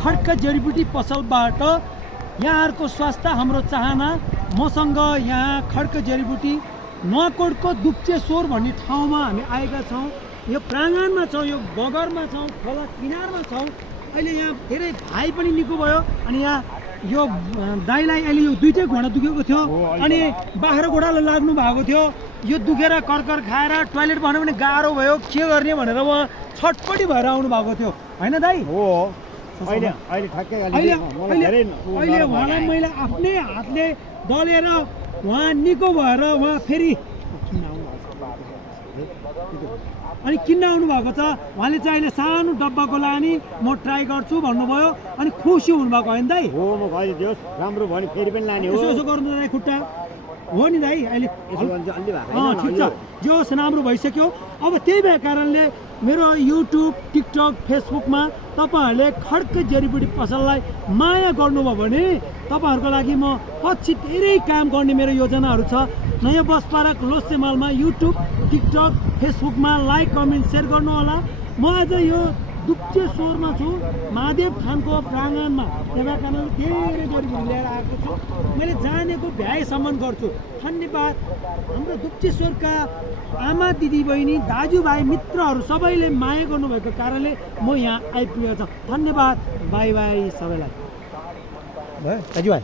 खड्का जडीबुटी पसलबाट यहाँहरूको स्वास्थ्य हाम्रो चाहना। मसँग यहाँ खड्का जडीबुटी नुवाकोटको दुप्चेश्वर भन्ने ठाउँमा हामी आएका छौँ। यो प्राङ्गणमा छौँ, यो बगरमा छौँ, खोला किनारमा छौँ। अहिले यहाँ धेरै भाइ पनि निको भयो। अनि यहाँ यो दाइलाई अहिले यो दुईटै घुँडा दुखेको थियो अनि बाख्रा घोडाले लाग्नु भएको थियो। यो दुखेर कर्कर खाएर टोयलेट भन्नु पनि गाह्रो भयो, के गर्ने भनेर उहाँ छटपटी भएर आउनु भएको थियो होइन दाइ? हो अहिले अहिले ठ्याक्कै अहिले उहाँलाई मैले आफ्नै हातले दलेर उहाँ निको भएर उहाँ फेरि अनि किन्न आउनु भएको छ। उहाँले चाहिँ अहिले सानो डब्बाको लाने म ट्राई गर्छु भन्नुभयो अनि खुसी हुनुभएको होइन दाइ? हो म गइदियोस्, राम्रो भयो नि फेरि पनि लाने हो। यसो यसो गर्नु दाइ खुट्टा हो नि दाइ? अहिले ठिक छ, जे होस् राम्रो भइसक्यो। अब त्यही भएको कारणले मेरो युट्युब, टिकटक, फेसबुकमा तपाईँहरूले खड्का जडीबुटी पसललाई माया गर्नुभयो भने तपाईँहरूको लागि म पछि धेरै काम गर्ने मेरो योजनाहरू छ। नयाँ बस पार्क लोसेमालमा युट्युब, टिकटक, फेसबुकमा लाइक, कमेन्ट, सेयर गर्नु होला। म आज यो दुप्चेश्वरमा छु, महादेव थानको प्राङ्गणमा। त्यही कारणले धेरै जडीबुटी लिएर आएको छु। मैले जानेको भ्याएसम्म गर्छु। धन्यवाद। हाम्रो दुप्चेश्वरका आमा, दिदी, बहिनी, दाजुभाइ, मित्रहरू सबैले माया गर्नुभएको कारणले म यहाँ आइपुगेको छु। धन्यवाद। बाई बाई सबैलाई। भयो दाजुभाइ?